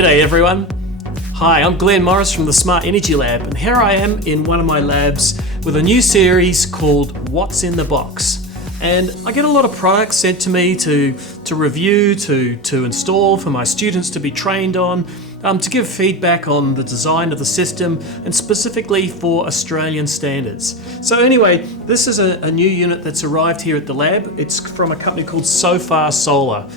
G'day everyone. Hi, I'm Glenn Morris from the Smart Energy Lab, and here I am in one of my labs with a new series called What's in the Box. And I get a lot of products sent to me to review, to install for my students to be trained on, to give feedback on the design of the system, and specifically for Australian standards. So anyway, this is a new unit that's arrived here at the lab. It's from a company called Sofar Solar.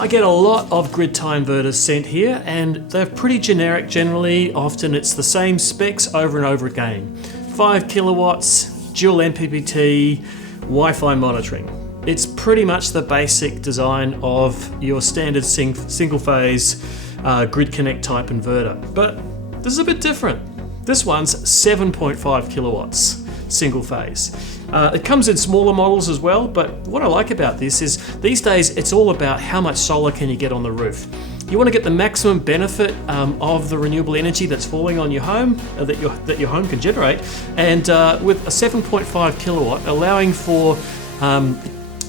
I get a lot of grid tie inverters sent here, and they're pretty generic generally. Often it's the same specs over and over again. 5 kilowatts, dual MPPT, Wi-Fi monitoring. It's pretty much the basic design of your standard single phase grid connect type inverter. But this is a bit different. This one's 7.5 kilowatts single phase. It comes in smaller models as well, but what I like about this is these days it's all about how much solar can you get on the roof. You want to get the maximum benefit of the renewable energy that's falling on your home, that your home can generate, and with a 7.5 kilowatt allowing for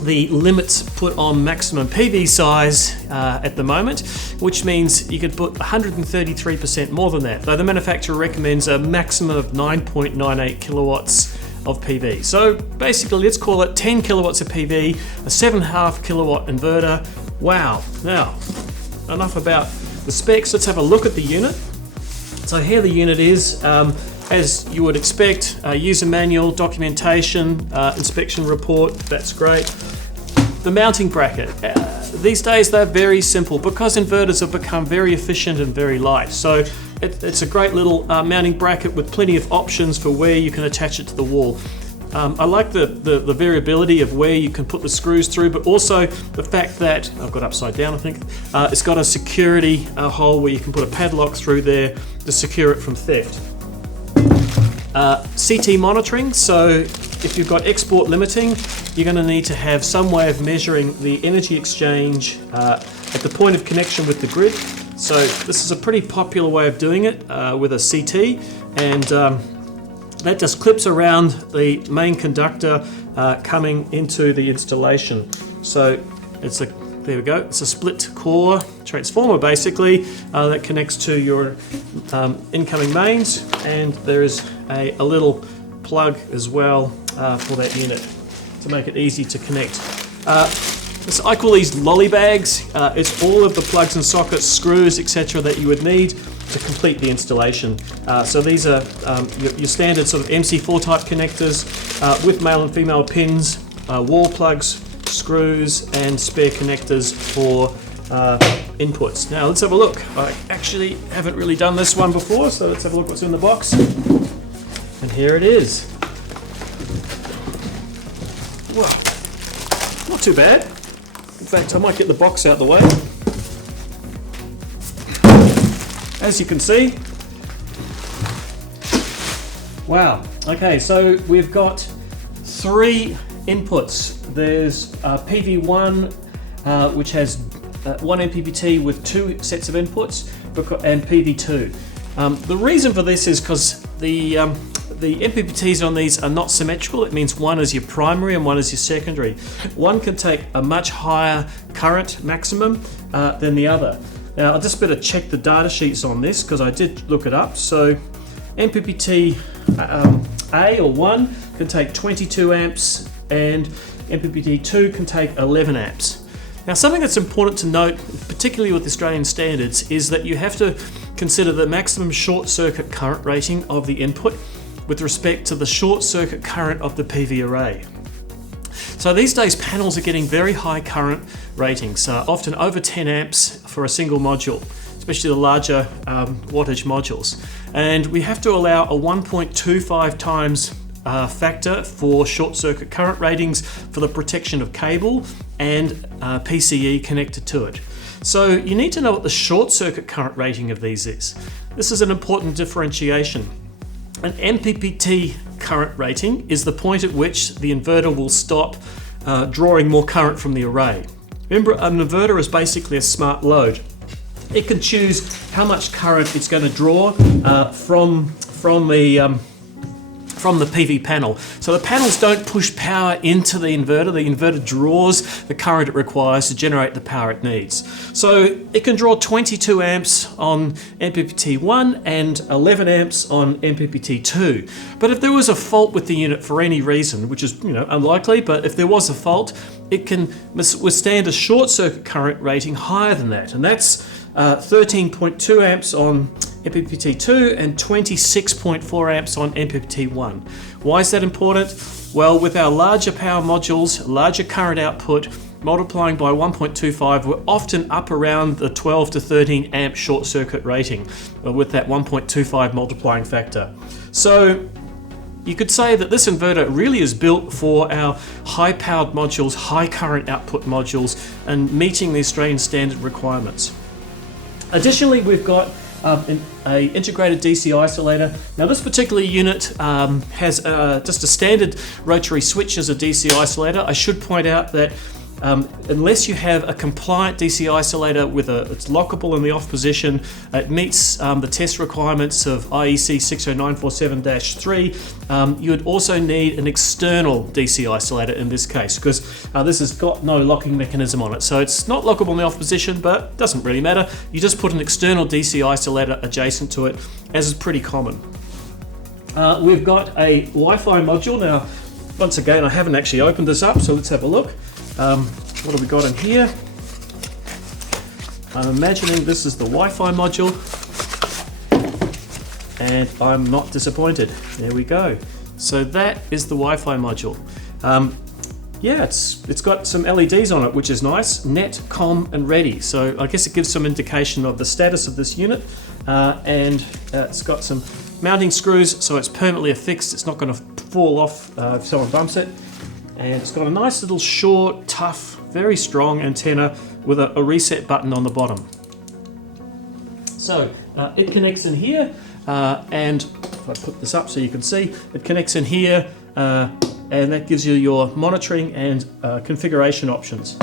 the limits put on maximum PV size at the moment, which means you could put 133% more than that, though the manufacturer recommends a maximum of 9.98 kilowatts of PV. So basically, let's call it 10 kilowatts of PV, a 7.5 kilowatt inverter. Wow. Now, enough about the specs. Let's have a look at the unit. So here the unit is, as you would expect, user manual, documentation, inspection report. That's great. The mounting bracket. These days they're very simple because inverters have become very efficient and very light. So it's a great little mounting bracket with plenty of options for where you can attach it to the wall. I like the variability of where you can put the screws through, but also the fact that, I've got upside down I think, it's got a security hole where you can put a padlock through there to secure it from theft. CT monitoring, so if you've got export limiting, you're going to need to have some way of measuring the energy exchange at the point of connection with the grid. So this is a pretty popular way of doing it with a CT, and that just clips around the main conductor coming into the installation. So there we go, it's a split core transformer basically that connects to your incoming mains, and there is a little plug as well for that unit to make it easy to connect. I call these lolly bags. It's all of the plugs and sockets, screws, etc. that you would need to complete the installation. So these are your standard sort of MC4 type connectors with male and female pins, wall plugs, screws, and spare connectors for inputs. Now let's have a look. I actually haven't really done this one before, so let's have a look what's in the box. And here it is. Wow, not too bad. In fact, I might get the box out of the way. As you can see, wow. Okay, so we've got 3 inputs. There's PV1, which has 1 MPPT with 2 sets of inputs, and PV2. The reason for this is because the MPPTs on these are not symmetrical. It means one is your primary and one is your secondary. One can take a much higher current maximum than the other. Now I just better check the data sheets on this because I did look it up. So MPPT A or 1 can take 22 amps and MPPT 2 can take 11 amps. Now something that's important to note, particularly with Australian standards, is that you have to consider the maximum short circuit current rating of the input with respect to the short circuit current of the PV array. So these days panels are getting very high current ratings, often over 10 amps for a single module, especially the larger wattage modules. And we have to allow a 1.25 times factor for short circuit current ratings for the protection of cable and PCE connected to it. So you need to know what the short circuit current rating of these is. This is an important differentiation. An MPPT current rating is the point at which the inverter will stop drawing more current from the array. Remember, an inverter is basically a smart load. It can choose how much current it's going to draw from the from the PV panel. So the panels don't push power into the inverter draws the current it requires to generate the power it needs. So it can draw 22 amps on MPPT1 and 11 amps on MPPT2. But if there was a fault with the unit for any reason, which is unlikely, but if there was a fault, it can withstand a short circuit current rating higher than that, and that's 13.2 amps on MPPT2 and 26.4 amps on MPPT1. Why is that important? Well, with our larger power modules, larger current output, multiplying by 1.25, we're often up around the 12 to 13 amp short circuit rating with that 1.25 multiplying factor. So you could say that this inverter really is built for our high-powered modules, high current output modules, and meeting the Australian standard requirements. Additionally, we've got an integrated DC isolator. Now this particular unit has just a standard rotary switch as a DC isolator. I should point out that unless you have a compliant DC isolator with it's lockable in the off position, it meets the test requirements of IEC 60947-3, you would also need an external DC isolator in this case, because this has got no locking mechanism on it. So it's not lockable in the off position, but it doesn't really matter. You just put an external DC isolator adjacent to it, as is pretty common. We've got a Wi-Fi module. Now, once again, I haven't actually opened this up, so let's have a look. What have we got in here? I'm imagining this is the Wi-Fi module, and I'm not disappointed. There we go. So that is the Wi-Fi module. Yeah, it's got some LEDs on it, which is nice. Net, com, and ready. So I guess it gives some indication of the status of this unit, and it's got some mounting screws, so it's permanently affixed. It's not going to fall off if someone bumps it. And it's got a nice little short, tough, very strong antenna with a reset button on the bottom. So it connects in here, and if I put this up so you can see, it connects in here, and that gives you your monitoring and configuration options.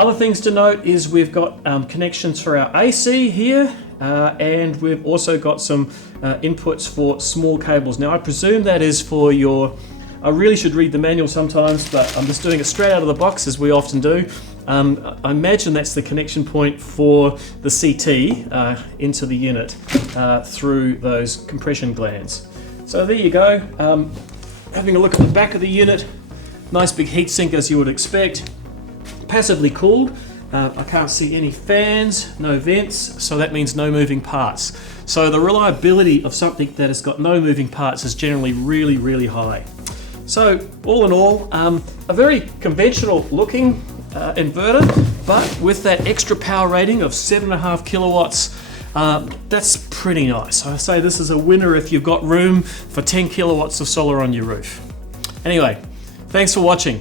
Other things to note is we've got connections for our AC here, and we've also got some inputs for small cables. Now I presume that is for your, I really should read the manual sometimes, but I'm just doing it straight out of the box as we often do. I imagine that's the connection point for the CT into the unit through those compression glands. So there you go. Having a look at the back of the unit, nice big heatsink as you would expect. Passively cooled. I can't see any fans, no vents, so that means no moving parts. So the reliability of something that has got no moving parts is generally really, really high. So all in all, a very conventional looking inverter, but with that extra power rating of 7.5 kilowatts, that's pretty nice. I say this is a winner if you've got room for 10 kilowatts of solar on your roof. Anyway, thanks for watching.